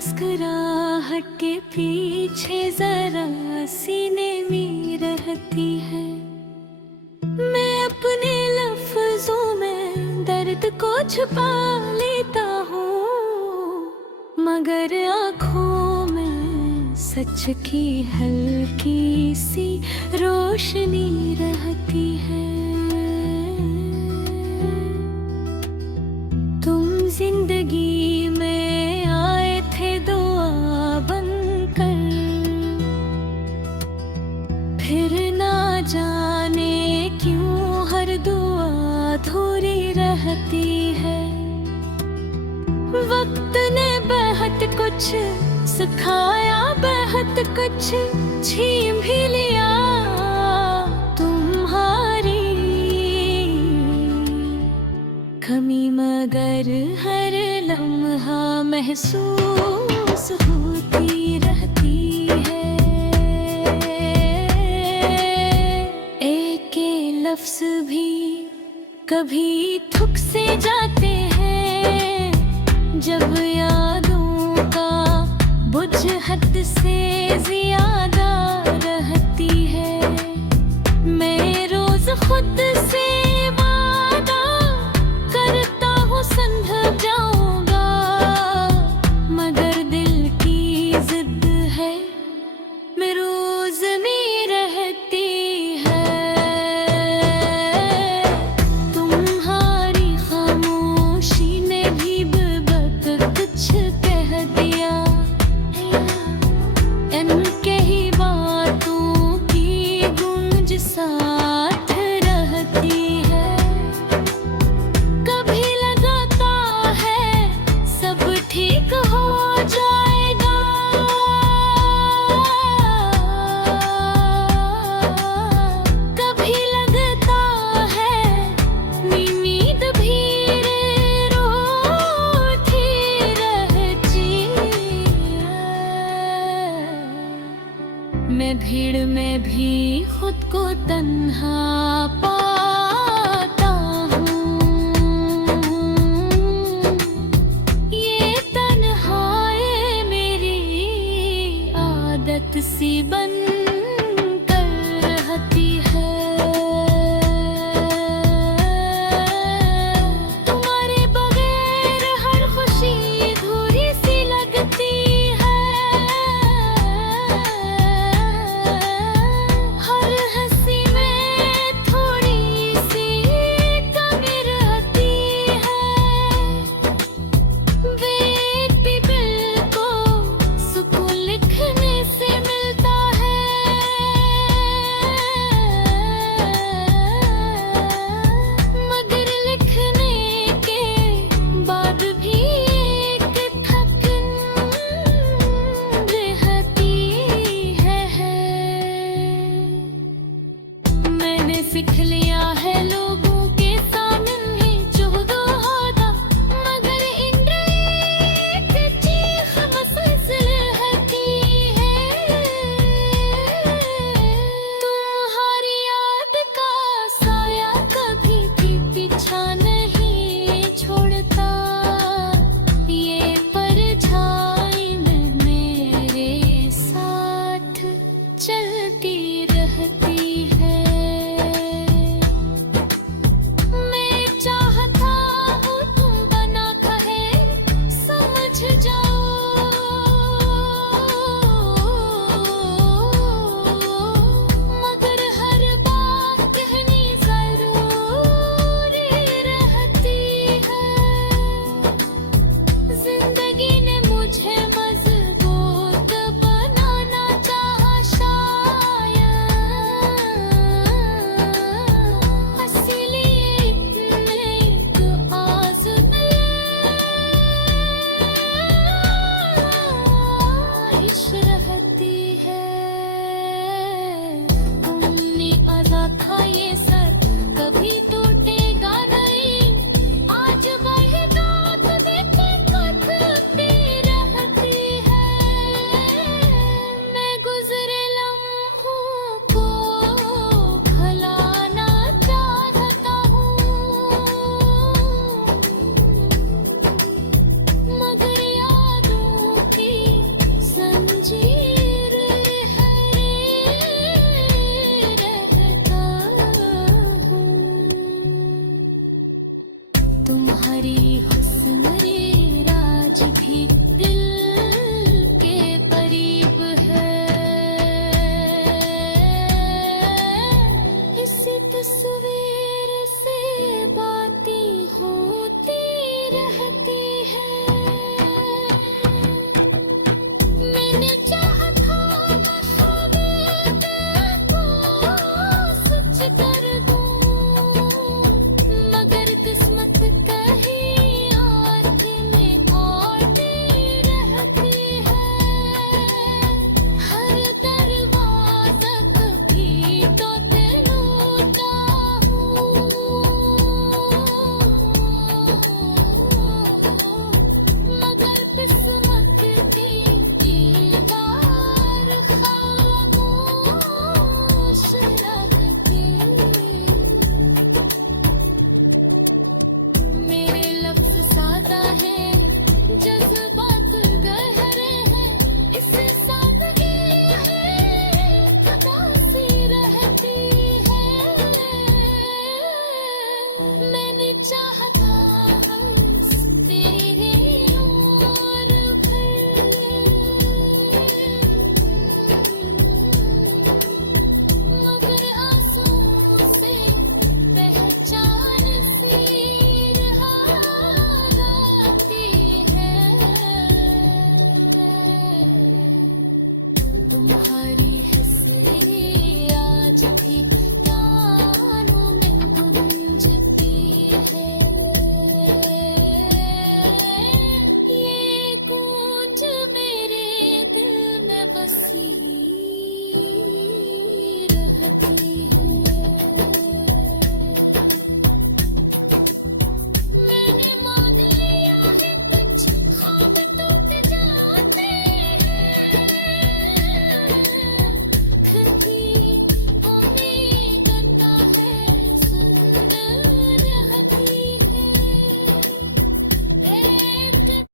मुस्कुराहट के पीछे जरा सीने में रहती है। मैं अपने लफ्जों में दर्द को छुपा लेता हूँ, मगर आँखों में सच की हल्की सी रोशनी रहती है। तुम जिंदगी में आए थे दुआ बनकर, फिर ना जाने क्यों हर दुआ अधूरी रहती है। वक्त ने बहुत कुछ सिखाया, बहुत कुछ छीन भी लिया। तुम्हारी कमी मगर हर लम्हा महसूस होती रहती है। एक लफ्ज भी कभी थुक से जाते हैं, जब यादों का बुझ हद से ज्यादा रहती है। मैं रोज खुद से वादा करता हूँ संभल जाऊंगा, मगर दिल की जिद है मैं रोज में रहती है। तुम्हारी खामोशी ने भी बेवक्त कुछ कह दिया, इनके ही बातों की गूंज साथ रहती है। कभी लगता है सब ठीक हो जाएगा, कभी लगता है नींद भी रोती रहती है। मैं भीड़ में भी खुद को तन्हा पाता हूँ, ये तन्हाई मेरी आदत सी बन कर रहती है। तुम्हारे बगैर हर खुशी अधूरी सी लगती है। हर हंसी में लगी